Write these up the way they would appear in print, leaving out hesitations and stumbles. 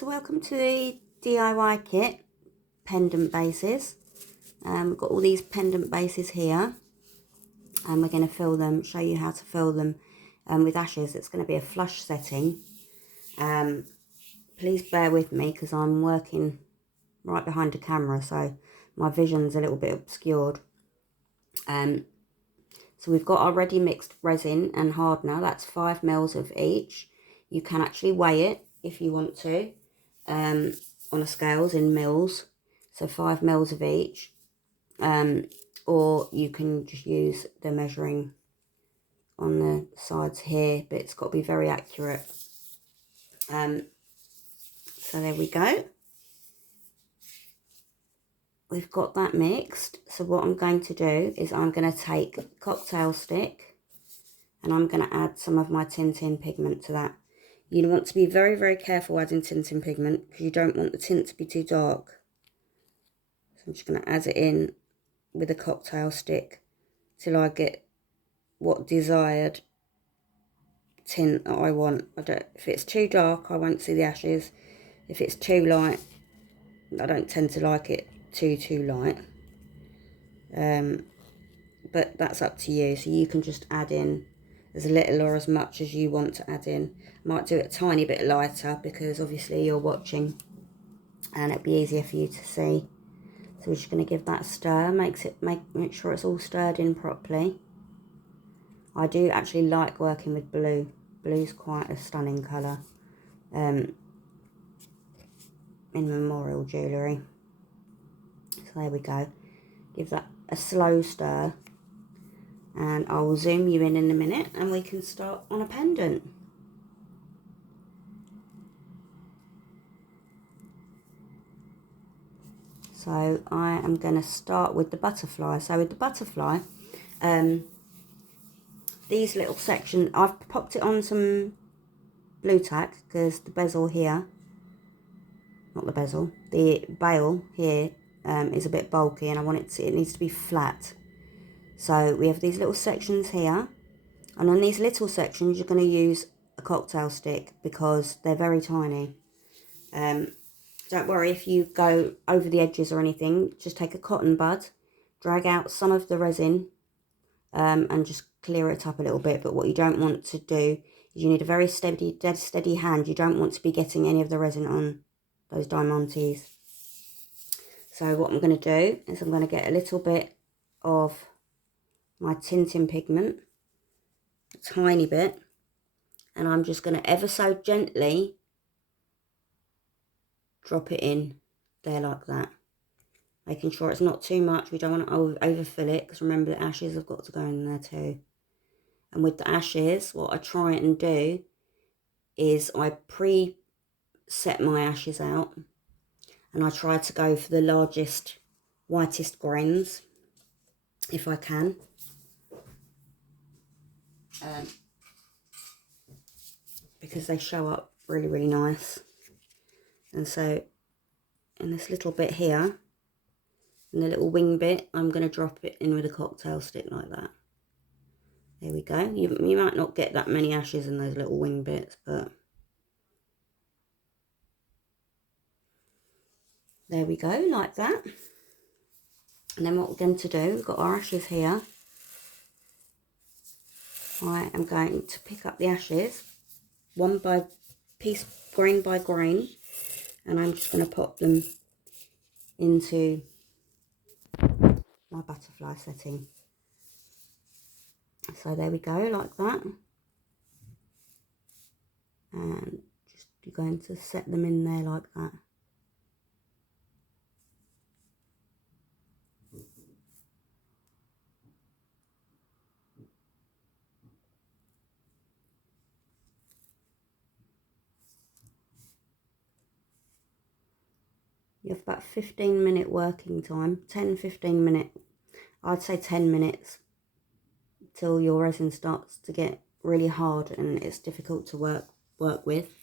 So welcome to the DIY kit, pendant bases. We've got all these pendant bases here, and we're going to fill them, show you how to fill them with ashes. It's going to be a flush setting. Please bear with me because I'm working right behind the camera, so my vision's a little bit obscured. So we've got our ready mixed resin and hardener. That's 5 ml of each. You can actually weigh it if you want to on a scales in mils. So 5 ml of each. Or you can just use the measuring on the sides here, but it's got to be very accurate. So there we go. We've got that mixed. So what I'm going to do is I'm going to take a cocktail stick and I'm going to add some of my tinting pigment to that. You want to be very, very careful adding tinting pigment because you don't want the tint to be too dark. So I'm just going to add it in with a cocktail stick till I get what desired tint that I want. If it's too dark, I won't see the ashes. If it's too light, I don't tend to like it too light. But that's up to you. So you can just add in as little or as much as you want to add in. I might do it a tiny bit lighter because obviously you're watching and it'll be easier for you to see. So we're just going to give that a stir. Make sure it's all stirred in properly. I do actually like working with blue. Blue's quite a stunning colour in memorial jewellery. So there we go. Give that a slow stir. And I'll zoom you in a minute and we can start on a pendant. So I am going to start with the butterfly. So with the butterfly, these little sections, I've popped it on some blue tack because the bezel here, not the bezel, the bail here is a bit bulky and I want it needs to be flat. So we have these little sections here, and on these little sections you're going to use a cocktail stick because they're very tiny. Don't worry if you go over the edges or anything. Just take a cotton bud, drag out some of the resin and just clear it up a little bit. But what you don't want to do is you need a very steady hand. You don't want to be getting any of the resin on those diamantes. So what I'm going to do is I'm going to get a little bit of my tinting pigment, a tiny bit, and I'm just going to ever so gently drop it in there like that, making sure it's not too much. We don't want to overfill it because remember the ashes have got to go in there too. And with the ashes, what I try and do is I pre-set my ashes out and I try to go for the largest, whitest grains if I can. Because they show up really, really nice. And so in this little bit here, in the little wing bit, I'm going to drop it in with a cocktail stick like that. There we go. You might not get that many ashes in those little wing bits, but there we go, like that. And then what we're going to do, we've got our ashes here. I am going to pick up the ashes, grain by grain, and I'm just going to pop them into my butterfly setting. So there we go, like that. And just you're going to set them in there like that. You have about 15-minute working time, 10-15 minute, I'd say 10 minutes till your resin starts to get really hard and it's difficult to work with.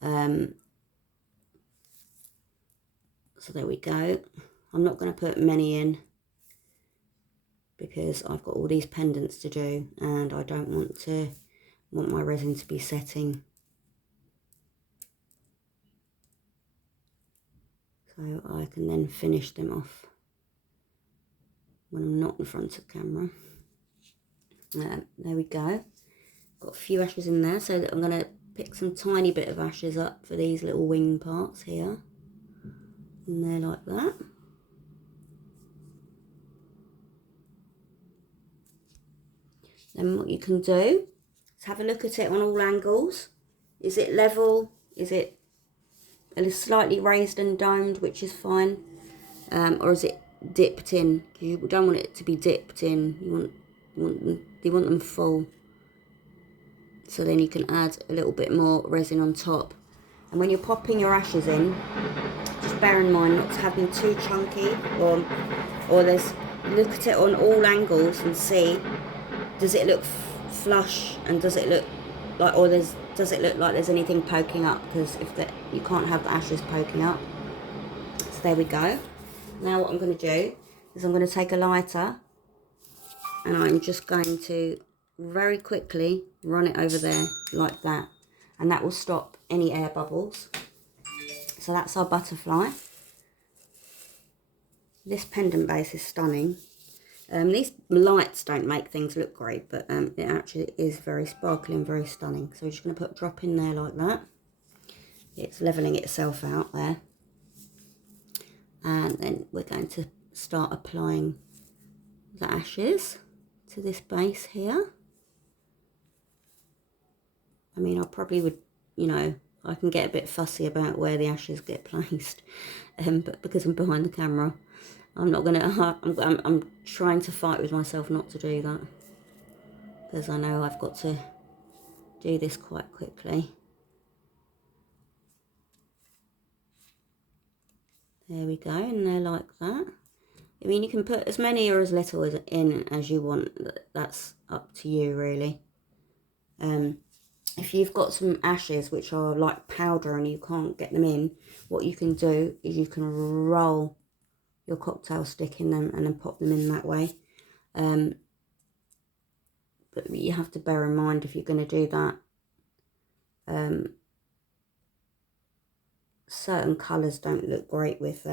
So there we go. I'm not going to put many in because I've got all these pendants to do and I don't want my resin to be setting. so I can then finish them off when I'm not in front of the camera. There we go. Got a few ashes in there, so that I'm going to pick some tiny bit of ashes up for these little wing parts here. And they're like that. Then what you can do is have a look at it on all angles. Is it level? Is it slightly raised and domed, which is fine? Or is it dipped in? You don't want it to be dipped in. You want them full. So then you can add a little bit more resin on top. And when you're popping your ashes in, just bear in mind not to have them too chunky, or look at it on all angles and see, does it look flush, and does it look like, or does it look like there's anything poking up? Because you can't have the ashes poking up. So there we go. Now what I'm going to do is I'm going to take a lighter, and I'm just going to very quickly run it over there like that, and that will stop any air bubbles. So that's our butterfly. This pendant base is stunning. These lights don't make things look great, but it actually is very sparkly and very stunning. So we're just going to put a drop in there like that. It's levelling itself out there. And then we're going to start applying the ashes to this base here. I mean, I probably would, I can get a bit fussy about where the ashes get placed, but because I'm behind the camera, I'm not gonna. I'm trying to fight with myself not to do that, because I know I've got to do this quite quickly. There we go, and they're like that. I mean, you can put as many or as little in as you want. That's up to you, really. If you've got some ashes which are like powder and you can't get them in, what you can do is you can roll your cocktail stick in them and then pop them in that way. But you have to bear in mind, if you're going to do that, certain colours don't look great with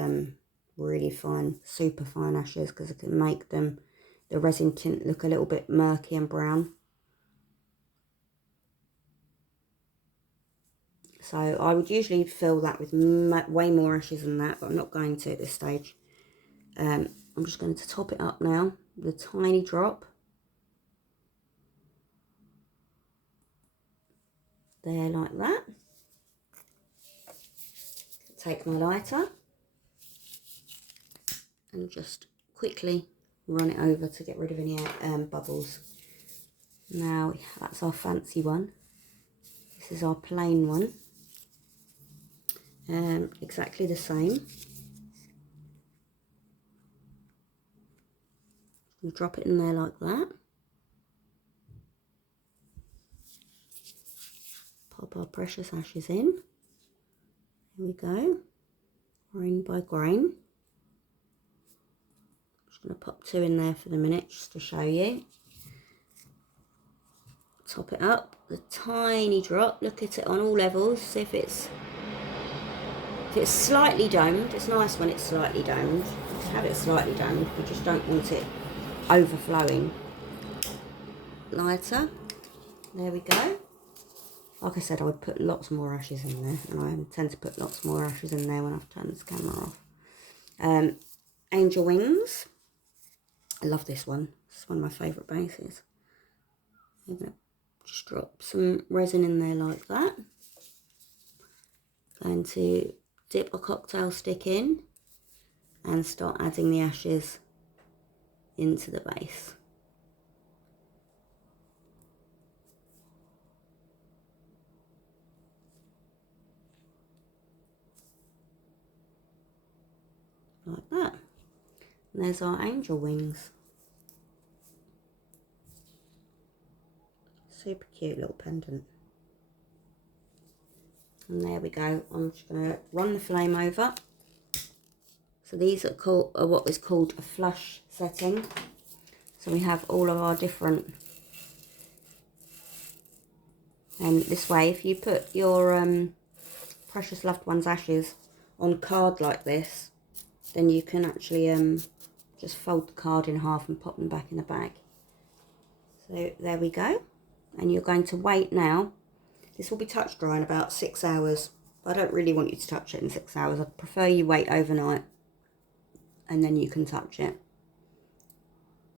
really fine, super fine ashes, because it can make the resin tint look a little bit murky and brown. So I would usually fill that with way more ashes than that, but I'm not going to at this stage. I'm just going to top it up now with a tiny drop. There, like that. Take my lighter and just quickly run it over to get rid of any bubbles. Now, that's our fancy one. This is our plain one. Exactly the same. We'll drop it in there like that. Pop our precious ashes in. Here we go. Grain by grain. I'm just going to pop 2 in there for the minute just to show you. Top it up. The tiny drop. Look at it on all levels. See if it's slightly domed. It's nice when it's slightly domed. Just have it slightly domed. We just don't want it overflowing. Lighter. There we go. Like I said, I would put lots more ashes in there, and I tend to put lots more ashes in there when I've turned this camera off. Angel Wings. I love this one. It's one of my favourite bases. I'm going to just drop some resin in there like that. Going to dip a cocktail stick in and start adding the ashes into the base. Like that. And there's our angel wings. Super cute little pendant. And there we go. I'm just going to run the flame over. So these are what is called a flush setting. So we have all of our different. And this way, if you put your precious loved one's ashes on card like this, then you can actually just fold the card in half and pop them back in the bag. So there we go. And you're going to wait now. This will be touch dry in about 6 hours. I don't really want you to touch it in 6 hours. I prefer you wait overnight and then you can touch it.